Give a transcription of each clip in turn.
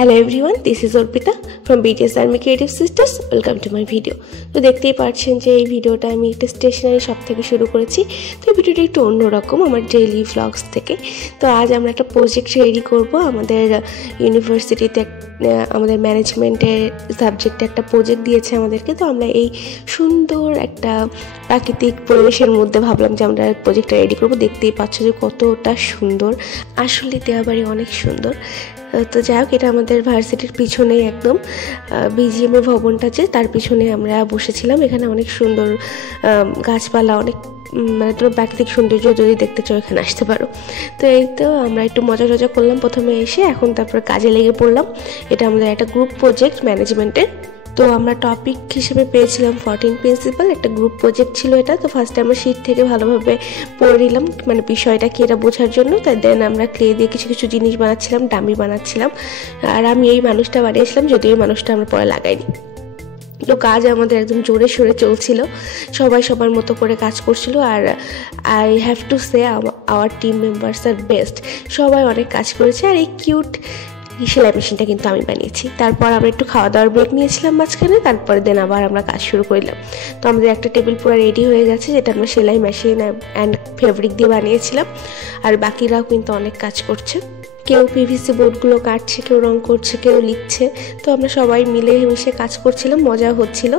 Hello everyone, this is Orpita from BTS Army Creative Sisters. Welcome to my video. তো দেখতেই পাচ্ছেন যে এই ভিডিওটা আমি একটা স্টেশনারি শপ থেকে শুরু করেছি। তো এই ভিডিওটা একটু অন্যরকম আমার ডেইলি ভ্লগস থেকে। তো আজ আমরা একটা প্রজেক্ট রেডি করব আমাদের ইউনিভার্সিটিতে। আমাদের ম্যানেজমেন্টের সাবজেক্টে একটা প্রজেক্ট দিয়েছে আমাদেরকে। তো আমরা এই সুন্দর একটা প্রাকৃতিক পরিবেশের মধ্যে ভাবলাম যে আমরা প্রজেক্টটা রেডি করব। দেখতেই পাচ্ছ যে কতটা সুন্দর, আসলে দেওয়া বাড়ি অনেক সুন্দর। তো যাই হোক, এটা আমাদের ভার্সিটির পিছনেই একদম বিজিএমএ ভবনটা আছে, তার পিছনে আমরা বসেছিলাম। এখানে অনেক সুন্দর গাছপালা, অনেক মানে তোমার প্রাকৃতিক সৌন্দর্য যদি দেখতে চাও এখানে আসতে পারো। তো এই তো আমরা একটু মজা করলাম প্রথমে এসে, এখন তারপরে কাজে লেগে পড়লাম। এটা আমাদের একটা গ্রুপ প্রজেক্ট ম্যানেজমেন্টের। তো আমরা টপিক হিসেবে পেয়েছিলাম 14 প্রিন্সিপাল, একটা গ্রুপ প্রজেক্ট ছিল এটা। তো ফার্স্টে আমরা শিট থেকে ভালোভাবে পড়ে নিলাম, মানে বিষয়টা কি এটা বোঝার জন্য। তাই দেন আমরা ক্লে দিয়ে কিছু কিছু জিনিস বানাচ্ছিলাম, ডামি বানাচ্ছিলাম। আর আমি এই মানুষটা বানিয়েছিলাম, যদিও এই মানুষটা আমরা পরে লাগাইনি। তো কাজ আমাদের একদম জোরে সোরে চলছিল, সবাই সবার মতো করে কাজ করছিল। আর I have to say our team members are best, সবাই অনেক কাজ করেছে। আর এই কিউট সেলাই মেশিনটা কিন্তু আমি বানিয়েছি। তারপর আমরা একটু খাওয়া দাওয়ার ব্রেক নিয়েছিলাম মাঝখানে, তারপরে দেন আবার আমরা কাজ শুরু করলাম। তো আমাদের একটা টেবিল পুরো রেডি হয়ে গেছে, যেটা আমরা সেলাই মেশিন অ্যান্ড ফেব্রিক দিয়ে বানিয়েছিলাম। আর বাকিরাও কিন্তু অনেক কাজ করছে, কেউ পিভিসি বোর্ডগুলো কাটছে, কেউ রং করছে, কেউ লিখছে। তো আমরা সবাই মিলে মিশে কাজ করছিলাম, মজা হচ্ছিল।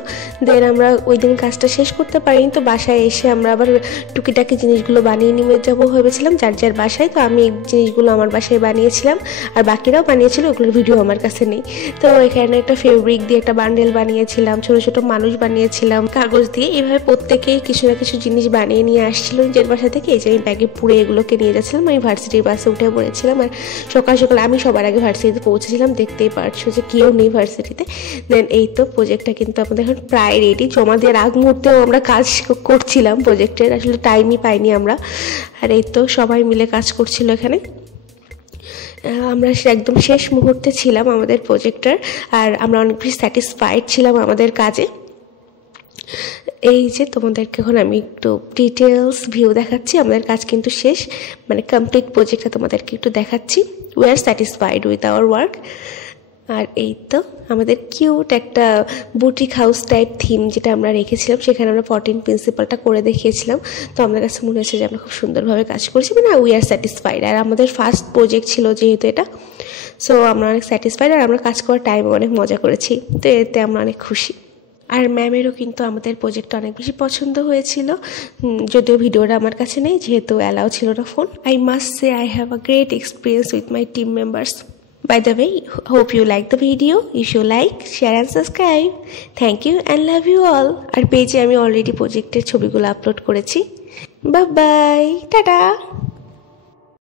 দেন আমরা ওই দিন কাজটা শেষ করতে পারিনি। তো বাসায় এসে আমরা আবার টুকিটাকি জিনিসগুলো বানিয়ে নিয়ে যাবো ভেবেছিলাম যার যার বাসায়। তো আমি এই জিনিসগুলো আমার বাসায় বানিয়েছিলাম, আর বাকিরাও বানিয়েছিল, ওগুলোর ভিডিও আমার কাছে নেই। তো এখানে একটা ফেব্রিক দিয়ে একটা বান্ডেল বানিয়েছিলাম, ছোটো ছোটো মানুষ বানিয়েছিলাম কাগজ দিয়ে। এভাবে প্রত্যেকেই কিছু না কিছু জিনিস বানিয়ে নিয়ে আসছিল নিজের বাসা থেকে। এই যে আমি ব্যাগে পুড়ে এগুলোকে নিয়ে যাচ্ছিলাম। আমি ভার্সিটির বাসে উঠে পড়েছিলাম, আর সকাল সকাল আমি সবার আগে ভার্সিটিতে পৌঁছেছিলাম। দেখতেই পারছো যে কেউ নেই ভার্সিটিতে। দেন এই তো প্রজেক্টটা কিন্তু আমাদের এখন প্রায় রেডি। জমা দেওয়ার আগ মুহূর্তেও আমরা কাজ করছিলাম প্রজেক্টের, আসলে টাইমই পাইনি আমরা। আর এই তো সবাই মিলে কাজ করছিল এখানে। আমরা একদম শেষ মুহূর্তে ছিলাম আমাদের প্রজেক্টটার, আর আমরা অনেক বেশি স্যাটিসফাইড ছিলাম আমাদের কাজে। এই যে তোমাদেরকে এখন আমি একটু ডিটেলস ভিউ দেখাচ্ছি। আমাদের কাজ কিন্তু শেষ, মানে কমপ্লিট প্রজেক্টটা তোমাদেরকে একটু দেখাচ্ছি। We are satisfied with our work. আর এই তো আমাদের কিউট একটা বুটিক হাউস টাইপ থিম যেটা আমরা রেখেছিলাম, সেখানে আমরা 14 প্রিন্সিপালটা করে দেখিয়েছিলাম। তো আমাদের কাছে মনে হচ্ছে যে আমরা খুব সুন্দরভাবে কাজ করেছি, মানে উই আর স্যাটিসফাইড। আর আমাদের ফার্স্ট প্রজেক্ট ছিল যেহেতু এটা, সো আমরা অনেক স্যাটিসফাইড। আর আমরা কাজ করার টাইমে অনেক মজা করেছি, তো এতে আমরা অনেক খুশি। আর ম্যামেরও কিন্তু আমাদের প্রজেক্টটা অনেক বেশি পছন্দ হয়েছিল, যদিও ভিডিওটা আমার কাছে নেই যেহেতু অ্যালাউ ছিল না phone. I must say I have a great experience with my team members. By the way, hope you like the video. If you like, share and subscribe. Thank you and love you all. আর পেজে আমি already প্রজেক্টের ছবিগুলো upload করেছি। Bye bye, tata.